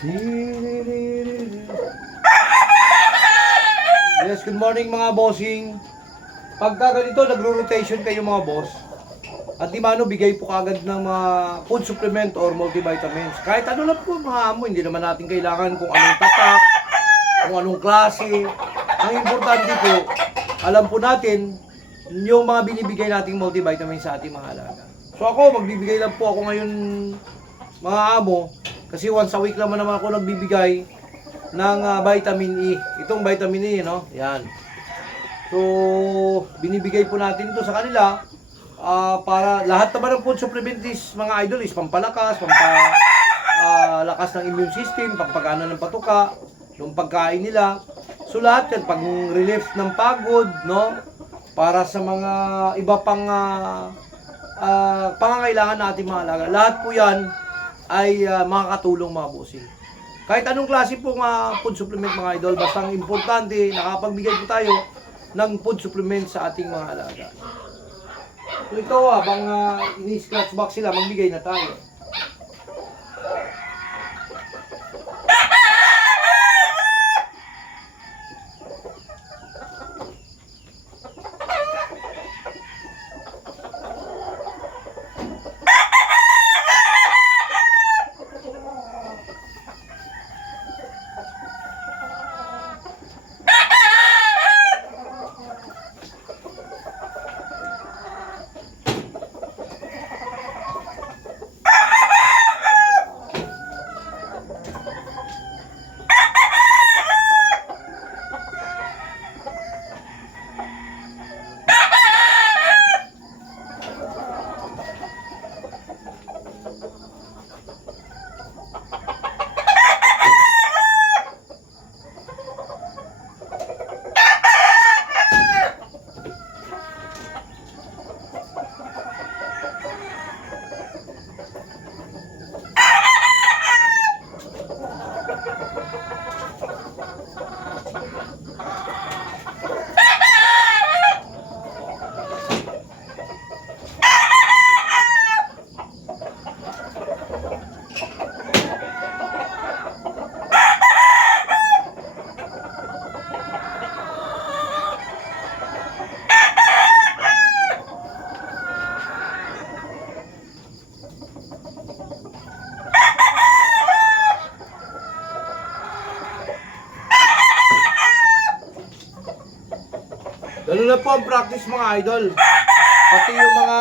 Yes, good morning mga bossing. Pagka ganito, nagro-rotation kayo mga boss. At di mano, bigay po kagad ng mga food supplement or multivitamins. Kahit ano lang po mga amo, hindi naman natin kailangan kung anong tatak, kung anong klase. Ang importante po, alam po natin yung mga binibigay nating multivitamins sa ating mga alaga. So ako, magbibigay lang po ako ngayon mga amo, kasi once a week naman ako nagbibigay ng vitamin E. Itong vitamin E, no? Yan. So, binibigay po natin ito sa kanila para lahat naman ng food supplement is, mga idol, is pampalakas, lakas ng immune system, pampagana ng patuka, yung pagkain nila. So, lahat yan, pag relief ng pagod, no? Para sa mga iba pang pangangailangan natin mga alaga. Lahat po yan ay makakatulong mga bossing. Kahit anong klase pong food supplement mga idol, basta ang importante, nakapagbigay po tayo ng food supplement sa ating mga alaga. So ito, habang ini-scratch box sila, magbigay na tayo. Ganun na po ang practice mga idol. Pati yung mga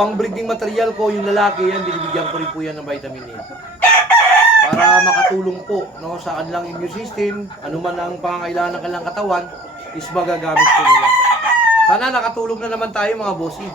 pang-breeding material ko, yung lalaki yan, binibigyan ko rin po yan ng vitamin E. Para makatulong po, no, sa kanilang immune system, anuman ang pangangailangan ng kanilang katawan, is magagamit po nila. Sana nakatulong na naman tayo mga bossing.